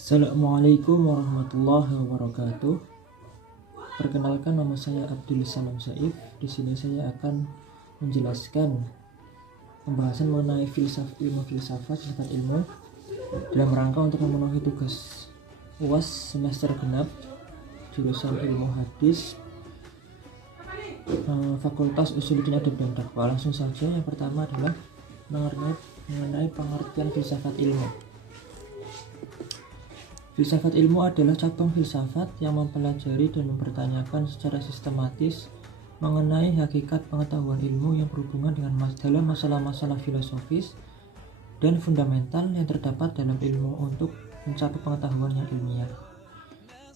Assalamualaikum warahmatullahi wabarakatuh. Perkenalkan, nama saya Abdul Salam Saif. Di sini saya akan menjelaskan pembahasan mengenai ilmu filsafat ilmu dalam rangka untuk memenuhi tugas UAS semester genap jurusan ilmu hadis, Fakultas Usuluddin Adab dan Dakwah. Langsung saja, yang pertama adalah mengenai pengertian filsafat ilmu. Filsafat ilmu adalah cabang filsafat yang mempelajari dan mempertanyakan secara sistematis mengenai hakikat pengetahuan ilmu yang berhubungan dengan dalam masalah-masalah filosofis dan fundamental yang terdapat dalam ilmu untuk mencapai pengetahuan yang ilmiah.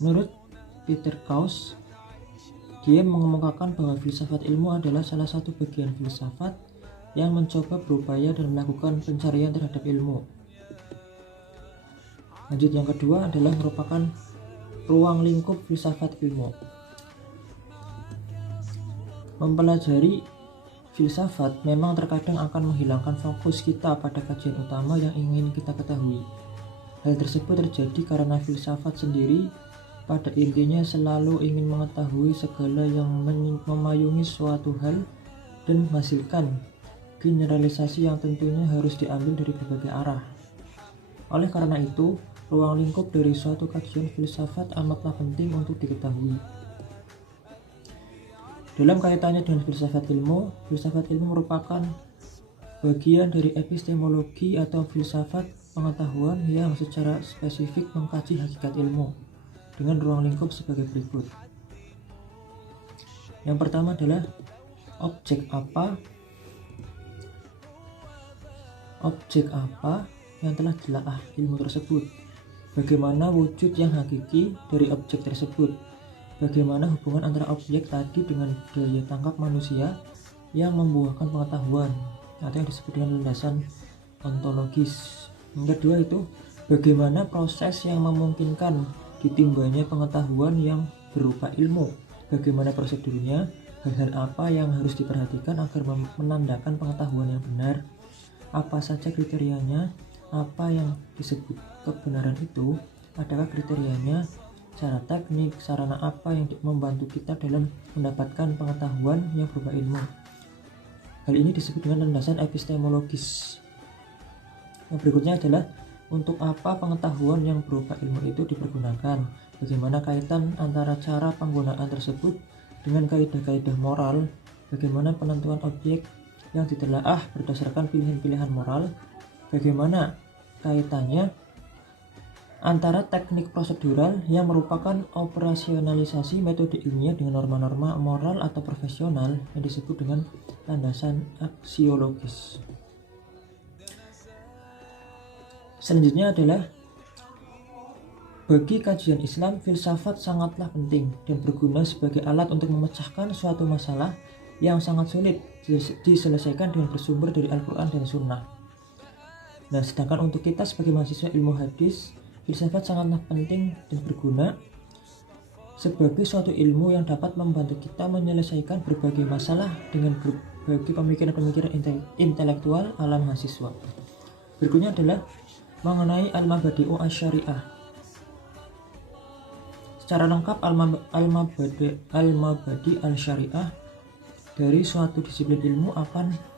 Menurut Peter Krauss, dia mengemukakan bahwa filsafat ilmu adalah salah satu bagian filsafat yang mencoba berupaya dan melakukan pencarian terhadap ilmu. Lanjut, yang kedua adalah merupakan ruang lingkup filsafat ilmu. Mempelajari filsafat memang terkadang akan menghilangkan fokus kita pada kajian utama yang ingin kita ketahui. Hal tersebut terjadi karena filsafat sendiri pada intinya selalu ingin mengetahui segala yang memayungi suatu hal dan menghasilkan generalisasi yang tentunya harus diambil dari berbagai arah. Oleh karena itu, ruang lingkup dari suatu kajian filsafat amatlah penting untuk diketahui. Dalam kaitannya dengan filsafat ilmu merupakan bagian dari epistemologi atau filsafat pengetahuan yang secara spesifik mengkaji hakikat ilmu dengan ruang lingkup sebagai berikut. Yang pertama adalah objek apa yang telah ditelaah ilmu tersebut. Bagaimana wujud yang hakiki dari objek tersebut? Bagaimana hubungan antara objek tadi dengan daya tangkap manusia yang membuahkan pengetahuan atau yang disebut dengan landasan ontologis. Yang kedua itu, bagaimana proses yang memungkinkan ditimbanya pengetahuan yang berupa ilmu? Bagaimana prosedurnya? Hal-hal apa yang harus diperhatikan agar menandakan pengetahuan yang benar? Apa saja kriterianya? Apa yang disebut kebenaran itu? Adakah kriterianya? Cara teknik, sarana apa yang membantu kita dalam mendapatkan pengetahuan yang berupa ilmu? Hal ini disebut dengan landasan epistemologis. Yang berikutnya adalah untuk apa pengetahuan yang berupa ilmu itu dipergunakan? Bagaimana kaitan antara cara penggunaan tersebut dengan kaidah-kaidah moral? Bagaimana penentuan objek yang ditelaah berdasarkan pilihan-pilihan moral? Bagaimana kaitannya antara teknik prosedural yang merupakan operasionalisasi metode ilmiah dengan norma-norma moral atau profesional yang disebut dengan landasan aksiologis. Selanjutnya adalah bagi kajian Islam, filsafat sangatlah penting dan berguna sebagai alat untuk memecahkan suatu masalah yang sangat sulit diselesaikan dengan bersumber dari Al-Quran dan Sunnah. Nah, sedangkan untuk kita sebagai mahasiswa ilmu hadis, filsafat sangatlah penting dan berguna sebagai suatu ilmu yang dapat membantu kita menyelesaikan berbagai masalah dengan berbagai pemikiran-pemikiran intelektual ala mahasiswa. Berikutnya adalah mengenai al-mabadi'u asy-syariah. Secara lengkap, al-mabadi al-syariah dari suatu disiplin ilmu akan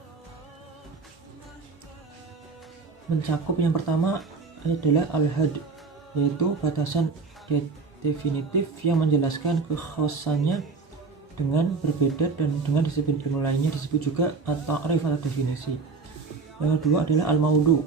mencakup yang pertama adalah al-had, yaitu batasan definitif yang menjelaskan kekhasannya dengan berbeda dan dengan disiplin ilmu lainnya, disebut juga at-ta'rif atau definisi. Yang kedua adalah al-maudu,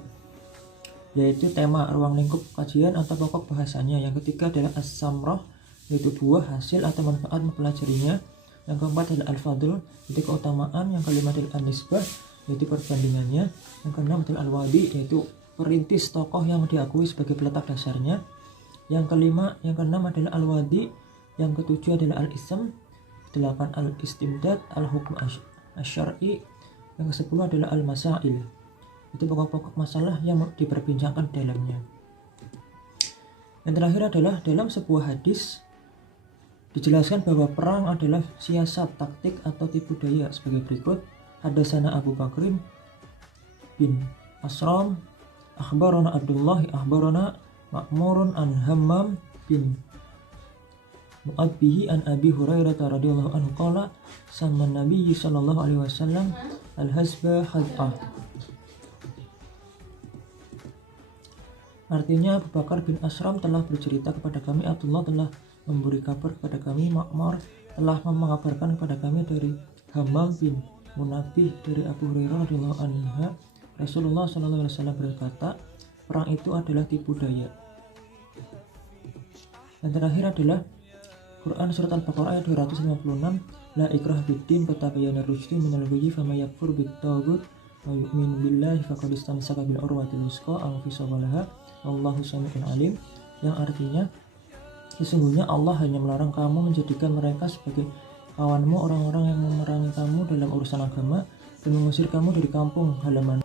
yaitu tema, ruang lingkup kajian atau pokok bahasanya. Yang ketiga adalah as-samrah, yaitu buah, hasil atau manfaat mempelajarinya. Yang keempat adalah al-fadl, yaitu keutamaan. Yang kelima adalah an-nisbah, yaitu perbandingannya. Yang keenam adalah al-wadi, yaitu perintis tokoh yang diakui sebagai peletak dasarnya. Yang keenam adalah al-wadi. Yang ketujuh adalah al-ism. 8 al-istimdad, al-hukm asy-syar'i. Yang ke-10 adalah al-masail, itu pokok-pokok masalah yang diperbincangkan dalamnya. Yang terakhir adalah dalam sebuah hadis dijelaskan bahwa perang adalah siasat, taktik atau tipu daya sebagai berikut. Hadatsana Abu Bakrin bin Asram, akhbarana Abdullah, akhbarana Ma'murun an Hammam bin Mu'abbihi an Abi Hurairah radhiyallahu anhu qala sama Nabi sallallahu alaihi wasallam al-hasba khad'ah. Artinya Abu Bakar bin Asram telah bercerita kepada kami, Abdullah telah memberi kabar kepada kami, Ma'mar telah mengabarkan kepada kami dari Hammam bin Munabbih dari Abu Hurairah radhiyallahu anhu. Rasulullah sallallahu alaihi wasallam berkata, perang itu adalah tipu daya. Dan terakhir adalah Quran surat Al-Baqarah ayat 256, la ikrah biddin qad tabayyana rusydu minal ghayyi faman yakfur bit-taghut wa yu'min billahi faqad istamsaka bil urwatil wuthqa aw fisama laha wallahu samii'un alim, yang artinya sesungguhnya Allah hanya melarang kamu menjadikan mereka sebagai kawanmu, orang-orang yang memerangi kamu dalam urusan agama dan mengusir kamu dari kampung halaman.